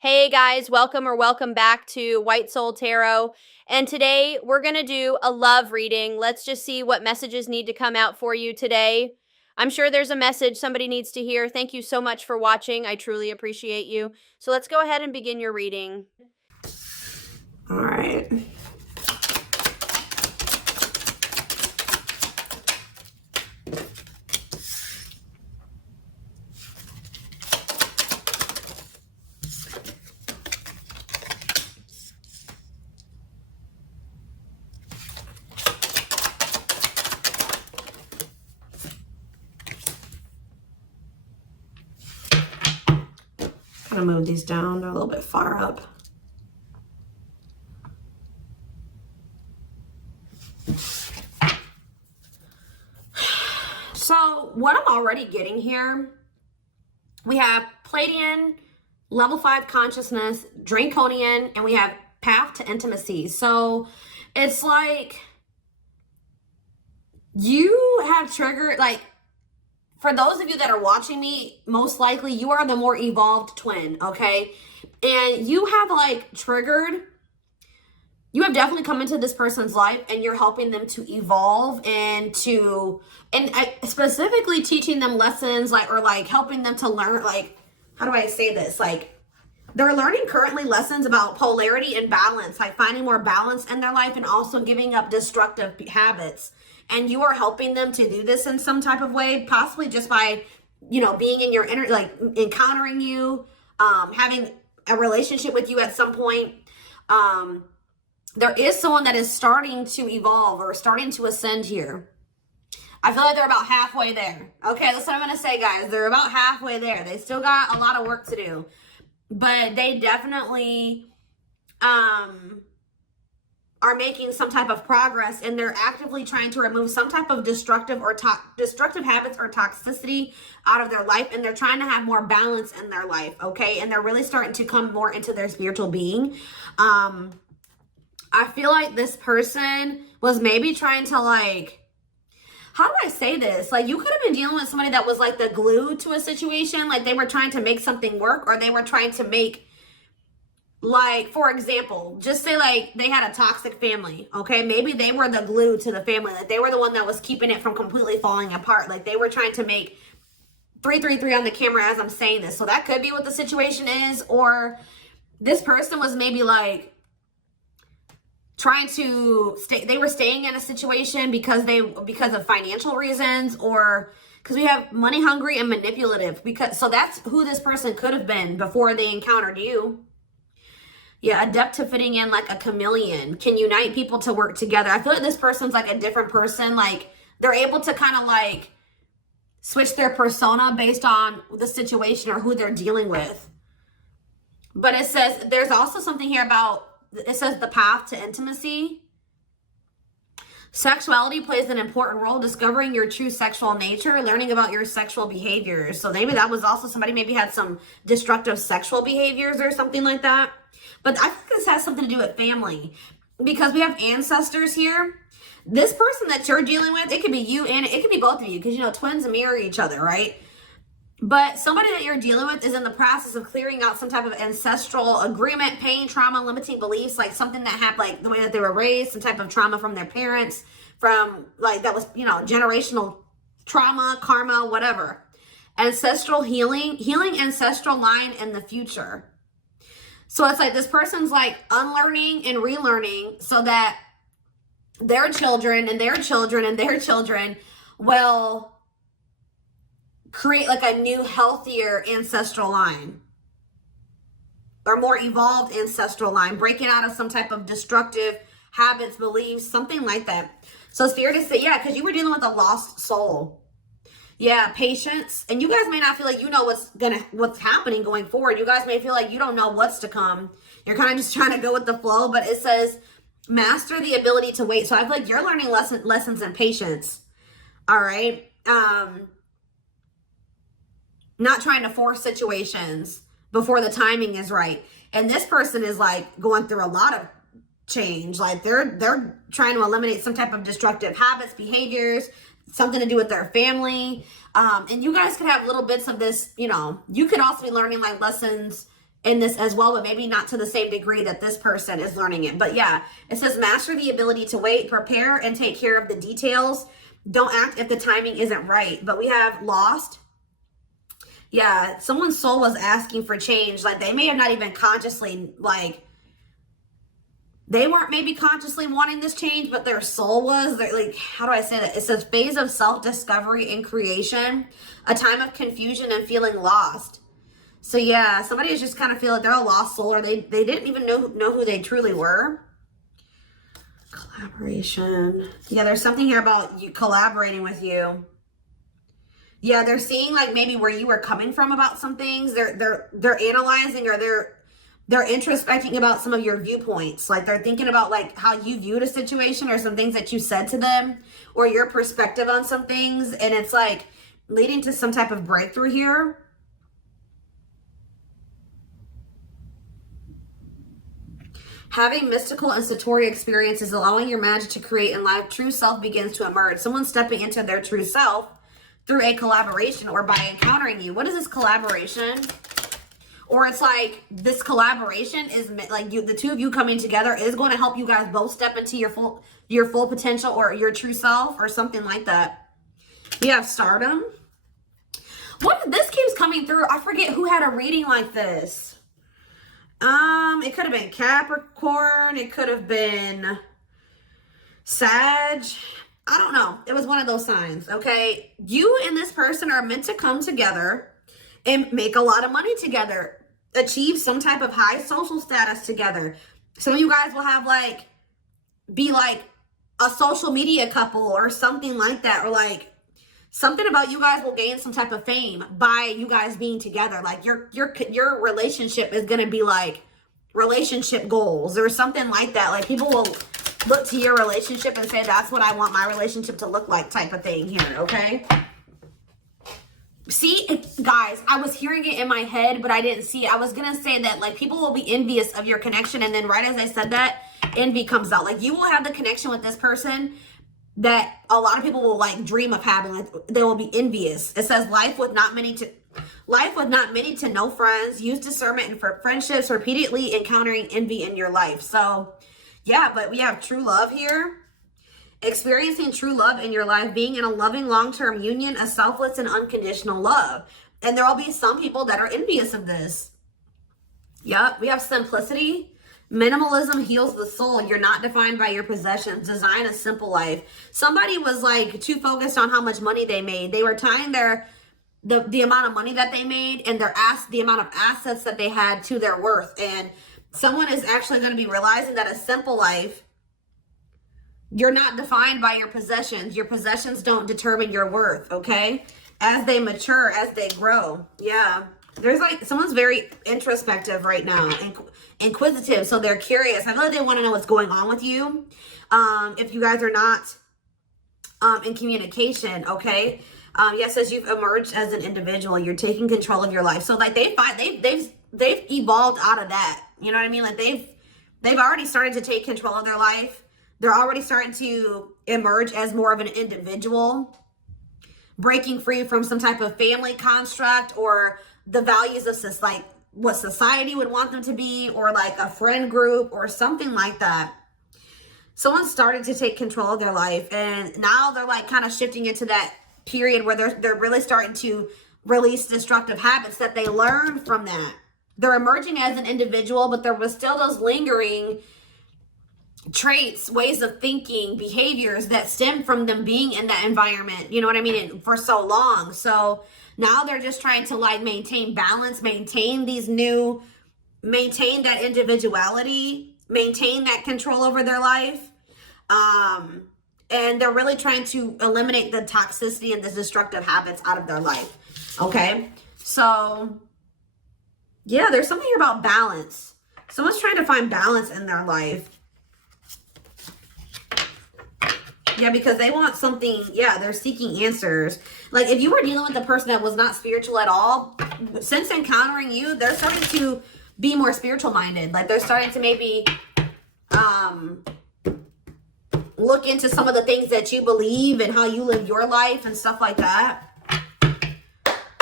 Hey guys, welcome back to White Soul Tarot. And today we're going to do a love reading. Let's just see what messages need to come out for you today. I'm sure there's a message somebody needs to hear. Thank you so much for watching. I truly appreciate you. So let's go ahead and begin your reading. All right. Kind of move these down. They're a little bit far up. So what I'm already getting here, we have Pleiadian, level 5 consciousness, Draconian, and we have path to intimacy. So it's like you have triggered, like, for those of you that are watching me, most likely you are the more evolved twin, okay? And you have like triggered, you have definitely come into this person's life and you're helping them to evolve and specifically teaching them lessons, like, or like helping them to learn, like, how do I say this? Like, they're learning currently lessons about polarity and balance, like finding more balance in their life and also giving up destructive habits. And you are helping them to do this in some type of way, possibly just by, you know, being in your inner, like encountering you, having a relationship with you at some point. There is someone that is starting to evolve or starting to ascend here. I feel like they're about halfway there. Okay, that's what I'm going to say, guys. They're about halfway there. They still got a lot of work to do. But they definitely are making some type of progress, and they're actively trying to remove some type of destructive habits or toxicity out of their life, and they're trying to have more balance in their life, okay? And they're really starting to come more into their spiritual being. I feel like this person was maybe trying to, like, how do I say this? Like, you could have been dealing with somebody that was like the glue to a situation. Like, they were trying to make something work, or they were trying to make, like, for example, just say like they had a toxic family, okay? Maybe they were the glue to the family. Like, they were the one that was keeping it from completely falling apart. Like, they were trying to make 333 on the camera as I'm saying this. So that could be what the situation is. Or this person was maybe like trying to stay, they were staying in a situation because of financial reasons, or because we have money hungry and manipulative, so that's who this person could have been before they encountered you. Yeah, adept to fitting in like a chameleon, can unite people to work together. I feel like this person's like a different person. Like, they're able to kind of like switch their persona based on the situation or who they're dealing with. But it says, there's also something here about, it says the path to intimacy. Sexuality plays an important role, discovering your true sexual nature, learning about your sexual behaviors. So maybe that was also somebody maybe had some destructive sexual behaviors or something like that. But I think this has something to do with family, because we have ancestors here. This person that you're dealing with, it could be you and it could be both of you, because, you know, twins mirror each other, right? But somebody that you're dealing with is in the process of clearing out some type of ancestral agreement, pain, trauma, limiting beliefs, like something that happened, like the way that they were raised, some type of trauma from their parents, from like that was, you know, generational trauma, karma, whatever. Ancestral healing ancestral line in the future. So it's like this person's like unlearning and relearning so that their children and their children and their children will create like a new, healthier ancestral line, or more evolved ancestral line, breaking out of some type of destructive habits, beliefs, something like that. So it's fair to say, yeah, because you were dealing with a lost soul. Yeah, patience. And you guys may not feel like you know what's happening going forward. You guys may feel like you don't know what's to come. You're kind of just trying to go with the flow, but it says master the ability to wait. So I feel like you're learning lessons in patience. All right. Not trying to force situations before the timing is right. And this person is like going through a lot of change. Like they're trying to eliminate some type of destructive habits, behaviors, something to do with their family. And you guys could have little bits of this, you know, you could also be learning like lessons in this as well, but maybe not to the same degree that this person is learning it. But yeah, it says master the ability to wait, prepare, and take care of the details. Don't act if the timing isn't right. But we have lost. Yeah, someone's soul was asking for change. Like they may have not even consciously, like, they weren't maybe consciously wanting this change, but their soul was. They're like, how do I say that? It says phase of self-discovery and creation, a time of confusion and feeling lost. So yeah, somebody is just kind of feel like they're a lost soul, or they didn't even know who they truly were. Collaboration. Yeah, there's something here about you collaborating with you. Yeah, they're seeing like maybe where you were coming from about some things. They're analyzing, or they're introspecting about some of your viewpoints. Like they're thinking about like how you viewed a situation or some things that you said to them, or your perspective on some things, and it's like leading to some type of breakthrough here. Having mystical and satori experiences, allowing your magic to create in life, true self begins to emerge. Someone stepping into their true self through a collaboration or by encountering you. What is this collaboration? Or it's like this collaboration is like the two of you coming together is going to help you guys both step into your full potential or your true self or something like that. We have stardom. This keeps coming through. I forget who had a reading like this. It could have been Capricorn. It could have been Sag. I don't know. It was one of those signs, okay? You and this person are meant to come together and make a lot of money together, achieve some type of high social status together. Some of you guys will have like, be like a social media couple or something like that, or like something about you guys will gain some type of fame by you guys being together. Like your relationship is going to be like relationship goals or something like that. Like people will look to your relationship and say, that's what I want my relationship to look like type of thing here, okay? See, guys, I was hearing it in my head, but I didn't see it. I was going to say that like people will be envious of your connection. And then right as I said that, envy comes out. Like you will have the connection with this person that a lot of people will like dream of having. Like they will be envious. It says life with not many to no friends. Use discernment and for friendships, repeatedly encountering envy in your life. So yeah, but we have true love here. Experiencing true love in your life, being in a loving long-term union, a selfless and unconditional love. And there will be some people that are envious of this. Yep, we have simplicity. Minimalism heals the soul. You're not defined by your possessions. Design a simple life. Somebody was like too focused on how much money they made. They were tying the amount of money that they made and the amount of assets that they had to their worth. And someone is actually going to be realizing that a simple life, you're not defined by your possessions. Your possessions don't determine your worth, okay? As they mature, as they grow. Yeah. There's like, someone's very introspective right now, inquisitive, so they're curious. I feel like they want to know what's going on with you. If you guys are not in communication, okay? Yes, as you've emerged as an individual, you're taking control of your life. So like they've evolved out of that. You know what I mean? Like they've already started to take control of their life. They're already starting to emerge as more of an individual, breaking free from some type of family construct or the values of like what society would want them to be, or like a friend group or something like that. Someone started to take control of their life, and now they're like kind of shifting into that period where they're really starting to release destructive habits that they learned from that. They're emerging as an individual, but there was still those lingering traits, ways of thinking, behaviors that stem from them being in that environment, you know what I mean, for so long. So now they're just trying to like maintain balance, maintain that individuality, maintain that control over their life. And they're really trying to eliminate the toxicity and the destructive habits out of their life. Okay. So yeah, there's something here about balance. Someone's trying to find balance in their life. Yeah, because they want something. Yeah, they're seeking answers. Like if you were dealing with a person that was not spiritual at all, since encountering you, they're starting to be more spiritual minded. Like they're starting to maybe look into some of the things that you believe and how you live your life and stuff like that.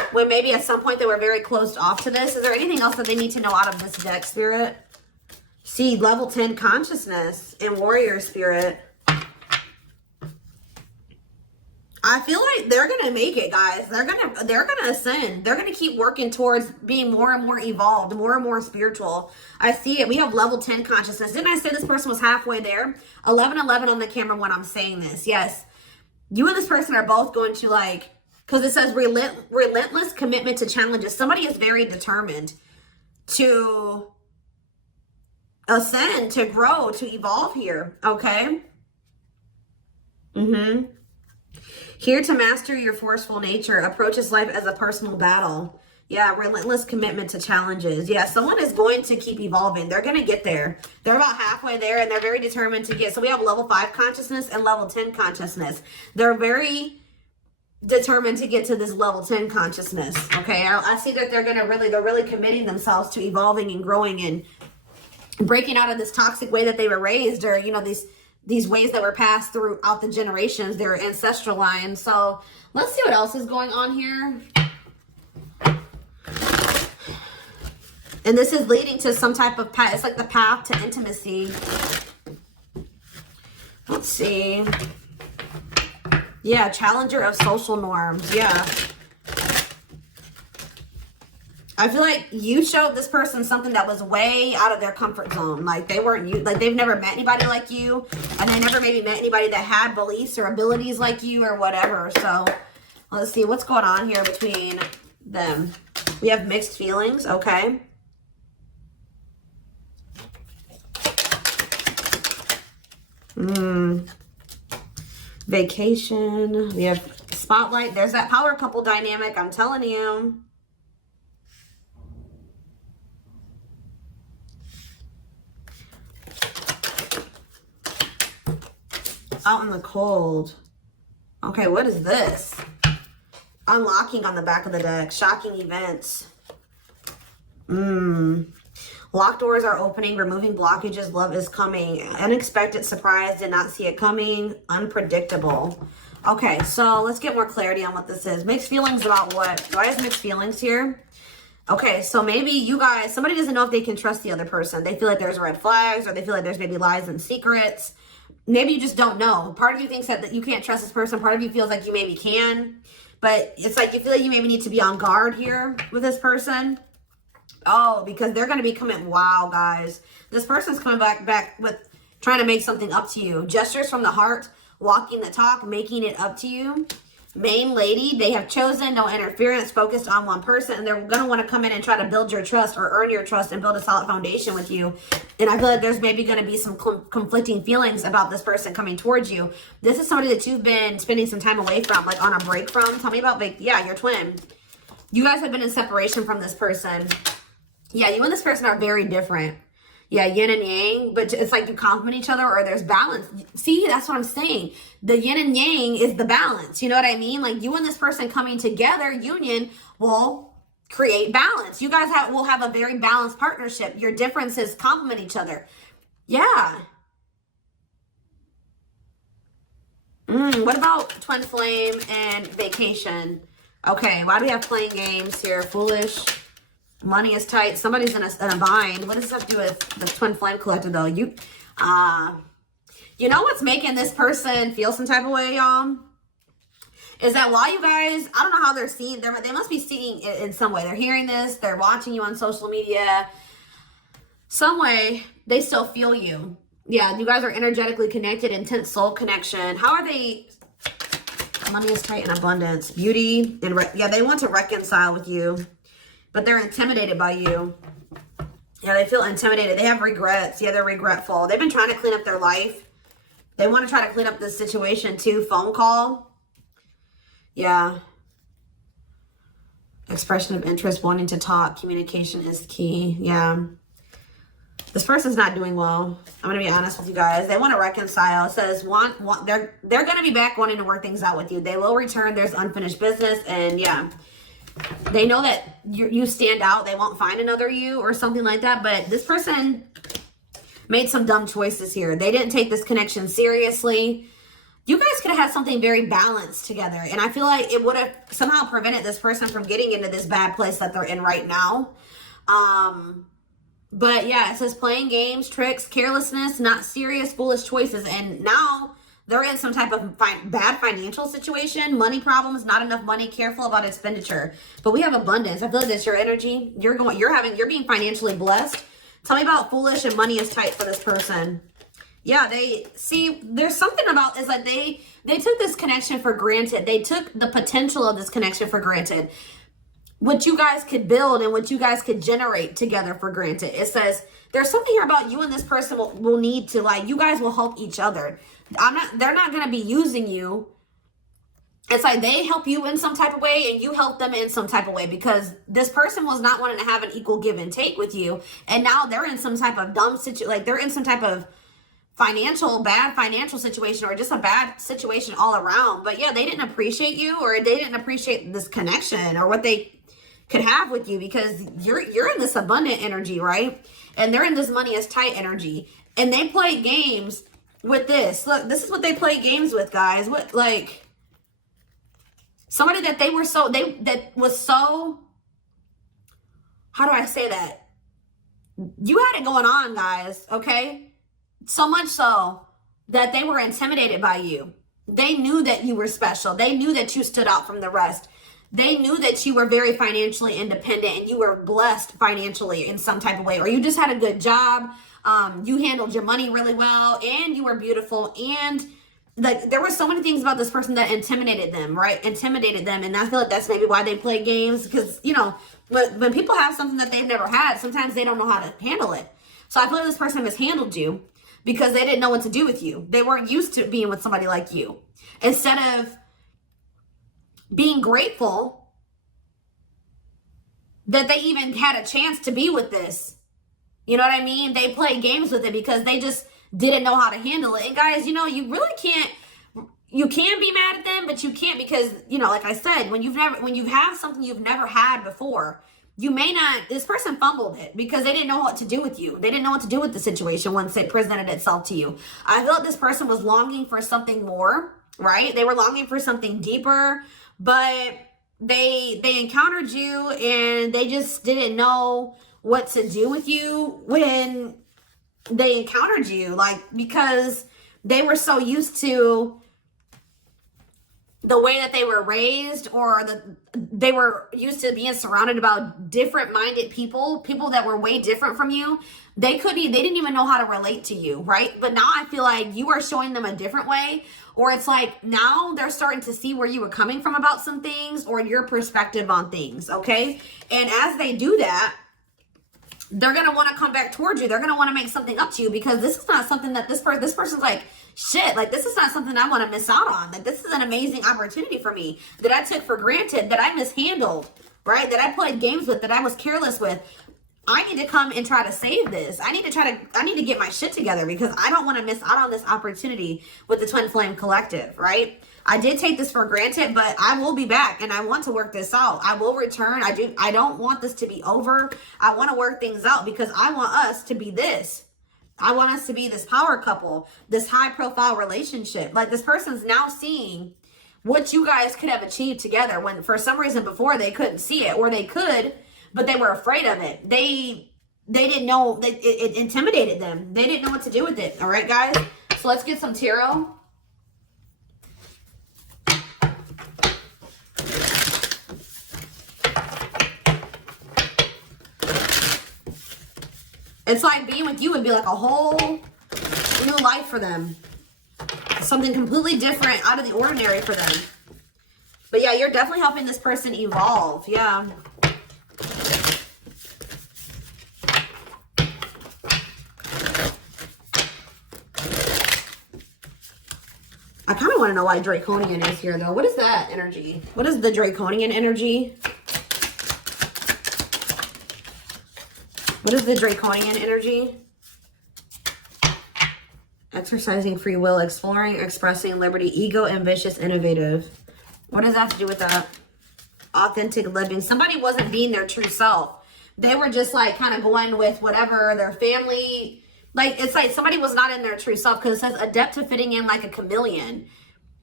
when maybe at some point they were very closed off to this. Is there anything else that they need to know out of this deck, Spirit? See, level 10 consciousness and warrior spirit. I feel like they're gonna make it, guys. They're gonna ascend. They're gonna keep working towards being more and more evolved, more and more spiritual. I see it. We have level 10 consciousness. Didn't I say this person was halfway there? 1111 on the camera when I'm saying this. Yes. You and this person are both going to, like, because it says relentless commitment to challenges. Somebody is very determined to ascend, to grow, to evolve here. Okay. Here to master your forceful nature. Approaches life as a personal battle. Yeah, relentless commitment to challenges. Yeah, someone is going to keep evolving. They're going to get there. They're about halfway there, and they're very determined to get. So we have level 5 consciousness and level 10 consciousness. They're very determined to get to this level 10 consciousness. Okay, I see that they're really committing themselves to evolving and growing and breaking out of this toxic way that they were raised, or, you know, these ways that were passed throughout the generations, their ancestral line. So let's see what else is going on here. And this is leading to some type of path. It's like the path to intimacy. Let's see. Yeah, challenger of social norms. Yeah. I feel like you showed this person something that was way out of their comfort zone. Like they weren't you, like they've never met anybody like you, and they never maybe met anybody that had beliefs or abilities like you or whatever. So let's see what's going on here between them. We have mixed feelings. Okay. Vacation. We have spotlight. There's that power couple dynamic. I'm telling you. Out in the cold. Okay, what is this? Unlocking on the back of the deck. Shocking events. Locked doors are opening. Removing blockages. Love is coming. Unexpected surprise. Did not see it coming. Unpredictable. Okay, so let's get more clarity on what this is. Mixed feelings about what? Why is mixed feelings here? Okay, so maybe you guys, somebody doesn't know if they can trust the other person. They feel like there's red flags, or they feel like there's maybe lies and secrets. Maybe you just don't know. Part of you thinks that you can't trust this person. Part of you feels like you maybe can. But it's like you feel like you maybe need to be on guard here with this person. Oh, because they're going to be coming. Wow, guys. This person's coming back with trying to make something up to you. Gestures from the heart. Walking the talk. Making it up to you. Main lady. They have chosen no interference. Focused on one person. And they're going to want to come in and try to build your trust or earn your trust and build a solid foundation with you. And I feel like there's maybe going to be some conflicting feelings about this person coming towards you. This is somebody that you've been spending some time away from, like on a break from. Tell me about, yeah, your twin. You guys have been in separation from this person. Yeah, you and this person are very different. Yeah, yin and yang, but it's like you complement each other, or there's balance. See, that's what I'm saying. The yin and yang is the balance. You know what I mean? Like you and this person coming together, union, will create balance. You guys will have a very balanced partnership. Your differences complement each other. Yeah. What about twin flame and vacation? Okay, why do we have playing games here? Foolish. Money is tight. Somebody's in a bind. What does this have to do with the twin flame collector, though? You know what's making this person feel some type of way, y'all? Is that while you guys, I don't know how they're seeing, they must be seeing it in some way. They're hearing this. They're watching you on social media. Some way, they still feel you. Yeah, you guys are energetically connected, intense soul connection. How are they? Money is tight and abundance. Beauty. And yeah, they want to reconcile with you. But they're intimidated by you. Yeah, they feel intimidated. They have regrets. Yeah, they're regretful. They've been trying to clean up their life. They want to try to clean up this situation too. Phone call. Yeah. Expression of interest, wanting to talk. Communication is key. Yeah. This person's not doing well. I'm going to be honest with you guys. They want to reconcile. It says they're going to be back wanting to work things out with you. They will return. There's unfinished business. And yeah. They know that you stand out. They won't find another you or something like that. But this person made some dumb choices here. They didn't take this connection seriously. you guys could have had something very balanced together. And I feel like it would have somehow prevented this person from getting into this bad place that they're in right now. But yeah, it says playing games, tricks, carelessness, not serious, foolish choices. And now they're in some type of bad financial situation, money problems, not enough money, careful about expenditure. But we have abundance. I feel like that's your energy. You're being financially blessed. Tell me about foolish and money is tight for this person. Yeah, there's something about, it's like they took this connection for granted. They took the potential of this connection for granted. What you guys could build and what you guys could generate together for granted. It says there's something here about you and this person will need to, like, you guys will help each other. They're not going to be using you. It's like they help you in some type of way and you help them in some type of way, because this person was not wanting to have an equal give and take with you. And now they're in some type of dumb situation, like they're in some type of bad financial situation, or just a bad situation all around. But yeah, they didn't appreciate you, or they didn't appreciate this connection or what they could have with you, because you're in this abundant energy, right? And they're in this money is tight energy, and they play games with this. Look, this is what they play games with, guys. What, like, somebody that was so, how do I say that? You had it going on, guys, okay? So much so that they were intimidated by you. They knew that you were special. They knew that you stood out from the rest. They knew that you were very financially independent and you were blessed financially in some type of way, or you just had a good job. You handled your money really well, and you were beautiful. And like, there were so many things about this person that intimidated them, right? Intimidated them. And I feel like that's maybe why they play games, because, you know, when people have something that they've never had, sometimes they don't know how to handle it. So I feel like this person mishandled you because they didn't know what to do with you. They weren't used to being with somebody like you. Instead of being grateful that they even had a chance to be with this, you know what I mean? They play games with it because they just didn't know how to handle it. And guys, you know, you really can't, you can be mad at them, but you can't, because, you know, like I said, when you have something you've never had before, you may not, this person fumbled it because they didn't know what to do with you. They didn't know what to do with the situation once it presented itself to you. I feel like this person was longing for something more, right? They were longing for something deeper, but they encountered you and they just didn't know what to do with you when they encountered you, like, because they were so used to the way that they were raised, or they were used to being surrounded about different minded people that were way different from you. They didn't even know how to relate to you, right? But now I feel like you are showing them a different way, or it's like now they're starting to see where you were coming from about some things, or your perspective on things, okay? And as they do that, they're going to want to come back towards you. They're going to want to make something up to you, because this is not something that this person's like, shit, like, this is not something I want to miss out on. Like, this is an amazing opportunity for me that I took for granted, that I mishandled, right? That I played games with, that I was careless with. I need to come and try to save this. I need to get my shit together, because I don't want to miss out on this opportunity with the Twin Flame Collective, right? I did take this for granted, but I will be back and I want to work this out. I will return. I don't want this to be over. I want to work things out, because I want us to be this. I want us to be this power couple, this high profile relationship. Like, this person's now seeing what you guys could have achieved together, when for some reason before they couldn't see it, or they could, but they were afraid of it. They didn't know, it intimidated them. They didn't know what to do with it. All right, guys. So let's get some tarot. It's like being with you would be like a whole new life for them. Something completely different, out of the ordinary for them. But yeah, you're definitely helping this person evolve. Yeah. I kind of want to know why Draconian is here, though. What is that energy? What is the Draconian energy? What is the Draconian energy? Exercising free will, exploring, expressing liberty, ego, ambitious, innovative. What does that have to do with that? Authentic living. Somebody wasn't being their true self. They were just like kind of going with whatever their family, like, it's like somebody was not in their true self, because it says adept to fitting in like a chameleon.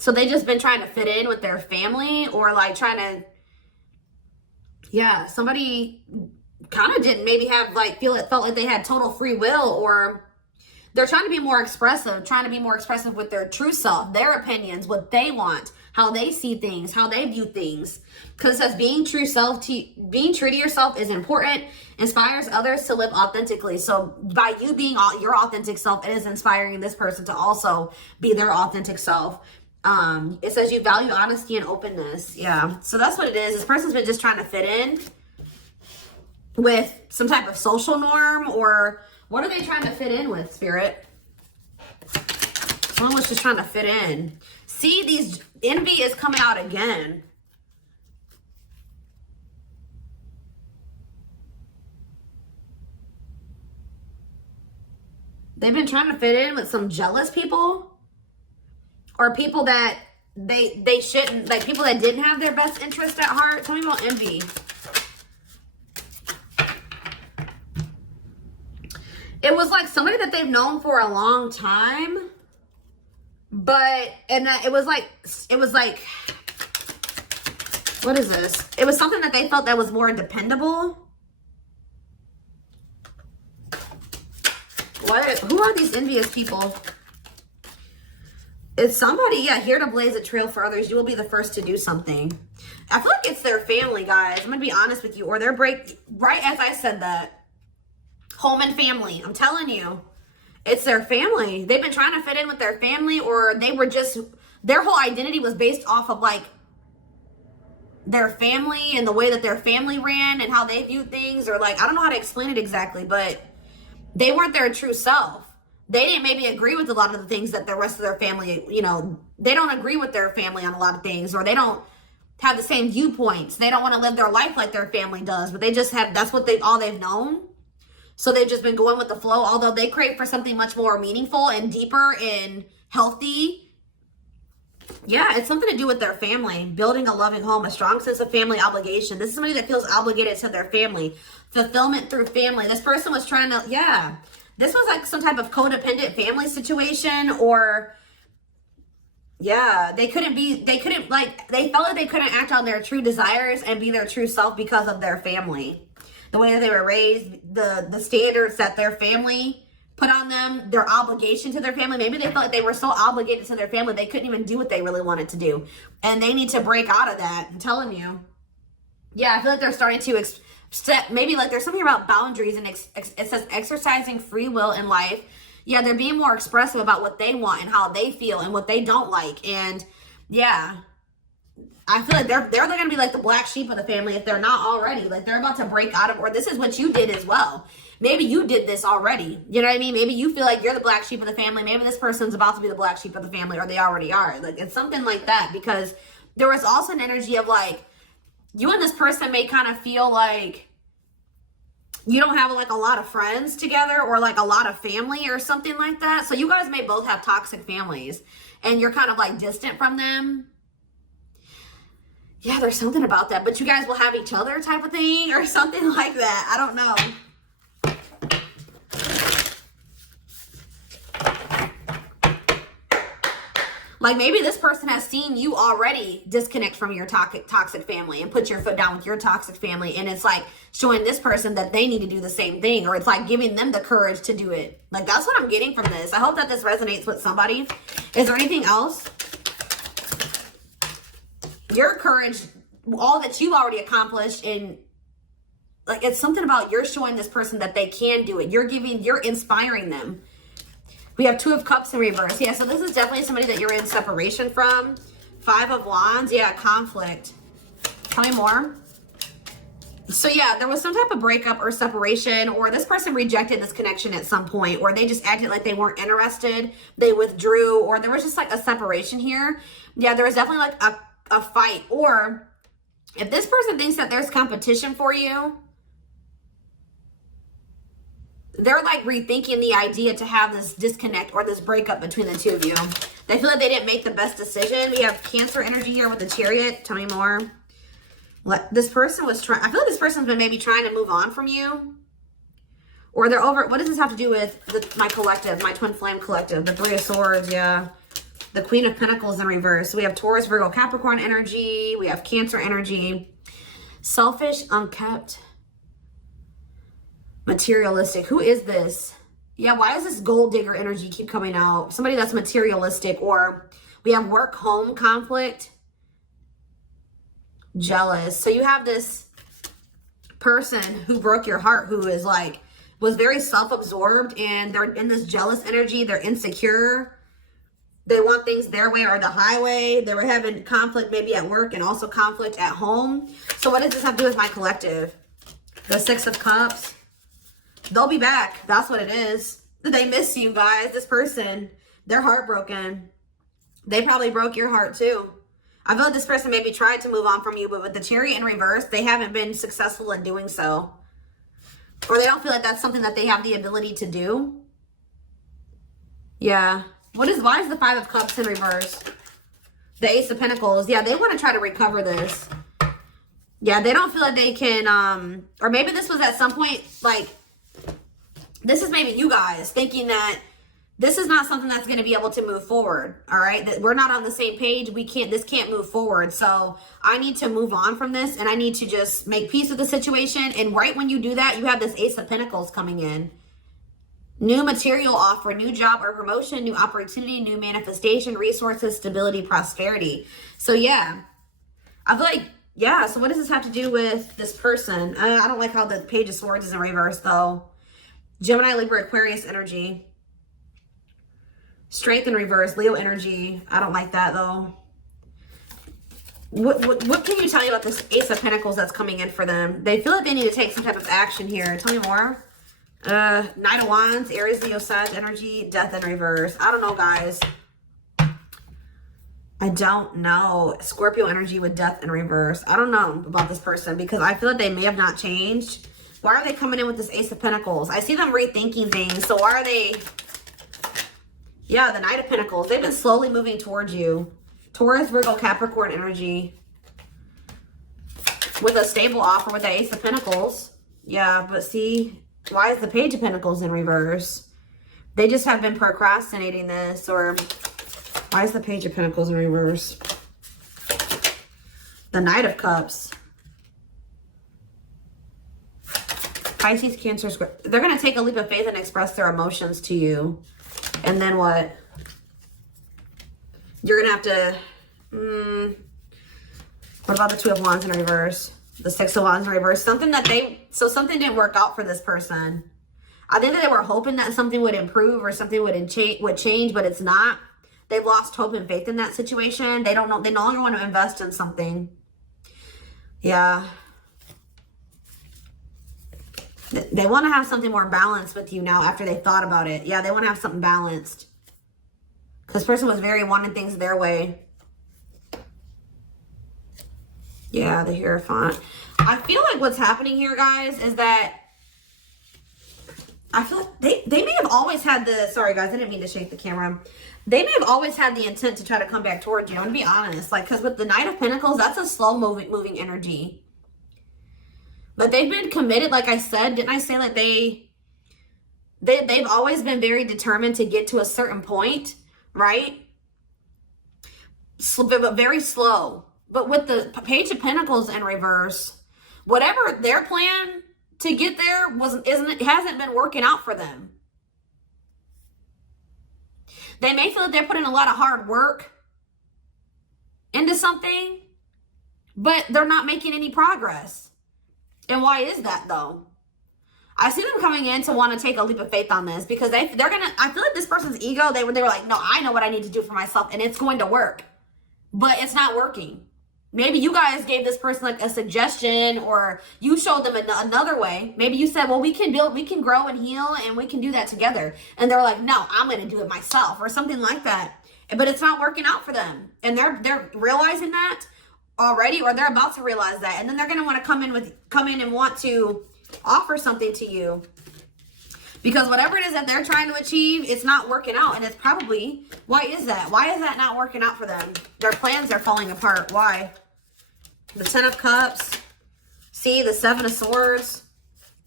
So they just been trying to fit in with their family, or like trying to, yeah, somebody kind of didn't maybe have like felt like they had total free will, or they're trying to be more expressive with their true self, their opinions, what they want, how they see things, how they view things. Because it says being true to yourself is important, inspires others to live authentically. So by you being your authentic self, it is inspiring this person to also be their authentic self. It says you value honesty and openness. Yeah. So that's what it is. This person's been just trying to fit in with some type of social norm, or what are they trying to fit in with, Spirit? Someone was just trying to fit in. See, these envy is coming out again. They've been trying to fit in with some jealous people, or people that they shouldn't, like people that didn't have their best interest at heart. Tell me about envy. It was like somebody that they've known for a long time, but, and that it was like, what is this? It was something that they felt that was more dependable. What? Who are these envious people? It's somebody, yeah, here to blaze a trail for others. You will be the first to do something. I feel like it's their family, guys. I'm going to be honest with you. Or their right as I said that. Home and family. I'm telling you. It's their family. They've been trying to fit in with their family, or they were just, their whole identity was based off of like their family and the way that their family ran and how they viewed things, or like, I don't know how to explain it exactly, but they weren't their true self. They didn't maybe agree with a lot of the things that the rest of their family, you know, they don't agree with their family on a lot of things, or they don't have the same viewpoints. They don't want to live their life like their family does, but they just have, that's what all they've known. So they've just been going with the flow, although they crave for something much more meaningful and deeper and healthy. Yeah, it's something to do with their family, building a loving home, a strong sense of family obligation. This is somebody that feels obligated to their family, fulfillment through family. This person was trying to, yeah, this was like some type of codependent family situation, or yeah, they felt like they couldn't act on their true desires and be their true self because of their family. The way that they were raised, the standards that their family put on them, their obligation to their family. Maybe they felt like they were so obligated to their family, they couldn't even do what they really wanted to do. And they need to break out of that. I'm telling you. Yeah, I feel like they're starting to maybe like there's something about boundaries, and it says exercising free will in life. Yeah, they're being more expressive about what they want and how they feel and what they don't like. And yeah, I feel like they're going to be like the black sheep of the family if they're not already. Like they're about to break out of, or this is what you did as well. Maybe you did this already. You know what I mean? Maybe you feel like you're the black sheep of the family. Maybe this person's about to be the black sheep of the family, or they already are. Like it's something like that, because there was also an energy of like, you and this person may kind of feel like you don't have like a lot of friends together, or like a lot of family or something like that. So you guys may both have toxic families and you're kind of like distant from them. Yeah, there's something about that, but you guys will have each other type of thing or something like that. I don't know. Like maybe this person has seen you already disconnect from your toxic family and put your foot down with your toxic family. And it's like showing this person that they need to do the same thing, or it's like giving them the courage to do it. Like that's what I'm getting from this. I hope that this resonates with somebody. Is there anything else? Your courage, all that you've already accomplished, and like it's something about you're showing this person that they can do it. You're inspiring them. We have 2 of Cups in reverse. Yeah, so this is definitely somebody that you're in separation from. 5 of Wands. Yeah, conflict. Tell me more. So yeah, there was some type of breakup or separation, or this person rejected this connection at some point, or they just acted like they weren't interested. They withdrew, or there was just like a separation here. Yeah, there was definitely like a fight. Or if this person thinks that there's competition for you, they're like rethinking the idea to have this disconnect or this breakup between the 2 of you. They feel like they didn't make the best decision. We have Cancer energy here with the Chariot. Tell me more. This person was trying, I feel like this person's been maybe trying to move on from you, or they're over. What does this have to do with my collective, my twin flame collective? The 3 of Swords. Yeah. The Queen of Pentacles in reverse. So we have Taurus, Virgo, Capricorn energy. We have Cancer energy. Selfish, unkept, materialistic. Who is this? Yeah, why does this gold digger energy keep coming out? Somebody that's materialistic. Or we have work, home conflict, jealous. So you have this person who broke your heart, who is like, was very self-absorbed, and they're in this jealous energy. They're insecure. They want things their way or the highway. They were having conflict maybe at work and also conflict at home. So what does this have to do with my collective? The Six of Cups. They'll be back. That's what it is. They miss you guys. This person, they're heartbroken. They probably broke your heart too. I feel like this person maybe tried to move on from you, but with the Chariot in reverse, they haven't been successful in doing so. Or they don't feel like that's something that they have the ability to do. Yeah. Why is the Five of Cups in reverse? The Ace of Pentacles. Yeah, they want to try to recover this. Yeah, they don't feel like they can, or maybe this was at some point, like, this is maybe you guys thinking that this is not something that's going to be able to move forward. All right. That we're not on the same page. This can't move forward. So I need to move on from this, and I need to just make peace with the situation. And right when you do that, you have this Ace of Pentacles coming in. New material offer, new job or promotion, new opportunity, new manifestation, resources, stability, prosperity. So yeah, I feel like, yeah. So what does this have to do with this person? I don't like how the Page of Swords is in reverse though. Gemini, Libra, Aquarius energy. Strength in reverse, Leo energy. I don't like that though. What can you tell me about this Ace of Pentacles that's coming in for them? They feel like they need to take some type of action here. Tell me more. Knight of Wands, Aries, Leo, Sag energy, Death in reverse. I don't know, guys. I don't know. Scorpio energy with Death in reverse. I don't know about this person because I feel like they may have not changed. Why are they coming in with this Ace of Pentacles? I see them rethinking things. So why are they... Yeah, the Knight of Pentacles. They've been slowly moving towards you. Taurus, Virgo, Capricorn energy. With a stable offer with the Ace of Pentacles. Yeah, but see, why is the Page of Pentacles in reverse? They just have been procrastinating this. Or why is the Page of Pentacles in reverse? The Knight of Cups. Pisces, Cancer, they're going to take a leap of faith and express their emotions to you. And then what? You're going to have to... what about the Two of Wands in reverse? The Six of Wands in reverse? Something didn't work out for this person. I think that they were hoping that something would improve or something would change, but it's not. They've lost hope and faith in that situation. They don't know. They no longer want to invest in something. Yeah. They want to have something more balanced with you now after they thought about it. Yeah, they want to have something balanced. This person was very wanting things their way. Yeah, the Hierophant. I feel like what's happening here, guys, is that I feel like they may have always had the... Sorry, guys, I didn't mean to shake the camera. They may have always had the intent to try to come back towards you. I'm going to be honest. Like, because with the Knight of Pentacles, that's a slow moving energy. But they've been committed, like I said. Didn't I say like they've always been very determined to get to a certain point, right? But very slow. But with the Page of Pentacles in reverse, whatever their plan to get there hasn't been working out for them. They may feel that they're putting a lot of hard work into something, but they're not making any progress. And why is that though? I see them coming in to want to take a leap of faith on this because I feel like this person's ego, they were like, no, I know what I need to do for myself and it's going to work, but it's not working. Maybe you guys gave this person like a suggestion, or you showed them another way. Maybe you said, well, we can grow and heal and we can do that together. And they're like, no, I'm going to do it myself, or something like that. But it's not working out for them. And they're realizing that already, or they're about to realize that. And then they're going to want to come in and want to offer something to you. Because whatever it is that they're trying to achieve, it's not working out. And it's probably, why is that? Why is that not working out for them? Their plans are falling apart. Why? The Ten of Cups. See, the Seven of Swords.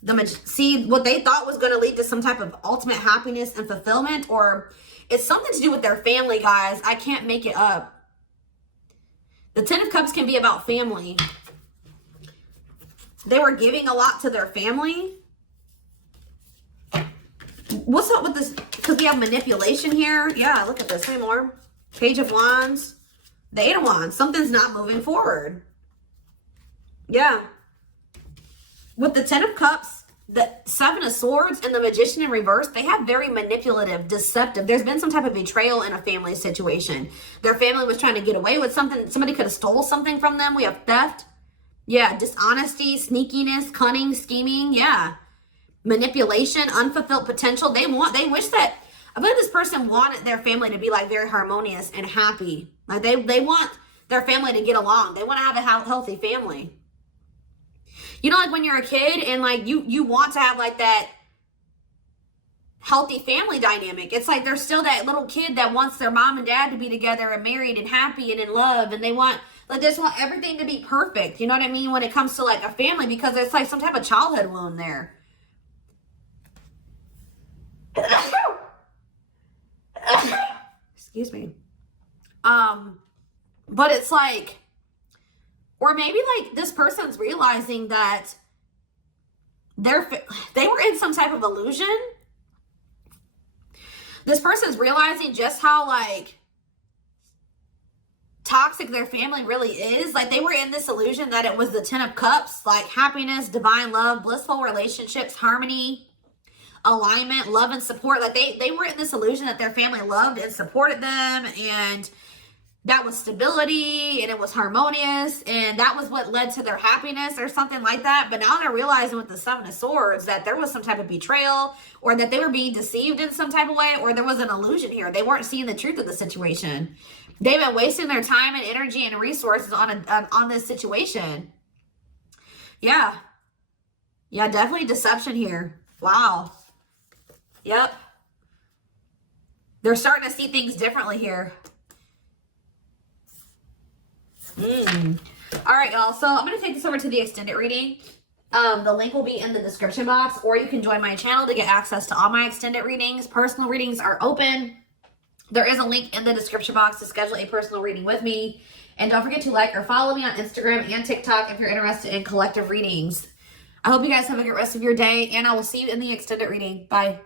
see what they thought was going to lead to some type of ultimate happiness and fulfillment, or it's something to do with their family, guys. I can't make it up. The Ten of Cups can be about family. They were giving a lot to their family. What's up with this? Because we have manipulation here. Yeah, look at this. Hey, more. Page of Wands. The Eight of Wands. Something's not moving forward. Yeah. With the Ten of Cups, the Seven of Swords, and the Magician in reverse, they have very manipulative, deceptive. There's been some type of betrayal in a family situation. Their family was trying to get away with something. Somebody could have stole something from them. We have theft. Yeah, dishonesty, sneakiness, cunning, scheming. Yeah. Manipulation, unfulfilled potential. They wish that, I bet this person wanted their family to be like very harmonious and happy. Like they want their family to get along. They want to have a healthy family. You know, like when you're a kid and like you want to have like that healthy family dynamic. It's like there's still that little kid that wants their mom and dad to be together and married and happy and in love, and they just want everything to be perfect. You know what I mean? When it comes to like a family, because it's like some type of childhood wound there. Excuse me. But it's like, or maybe like this person's realizing that they were in some type of illusion. This person's realizing just how like toxic their family really is. Like they were in this illusion that it was the Ten of Cups, like happiness, divine love, blissful relationships, harmony, alignment, love, and support. Like they were in this illusion that their family loved and supported them, and that was stability, and it was harmonious, and that was what led to their happiness or something like that. But now they're realizing with the Seven of Swords that there was some type of betrayal, or that they were being deceived in some type of way, or there was an illusion here. They weren't seeing the truth of the situation. They've been wasting their time and energy and resources on this situation. Yeah. Yeah, definitely deception here. Wow. Yep. They're starting to see things differently here. All right, y'all. So I'm going to take this over to the extended reading. The link will be in the description box, or you can join my channel to get access to all my extended readings. Personal readings are open. There is a link in the description box to schedule a personal reading with me. And don't forget to like or follow me on Instagram and TikTok if you're interested in collective readings. I hope you guys have a good rest of your day, and I will see you in the extended reading. Bye.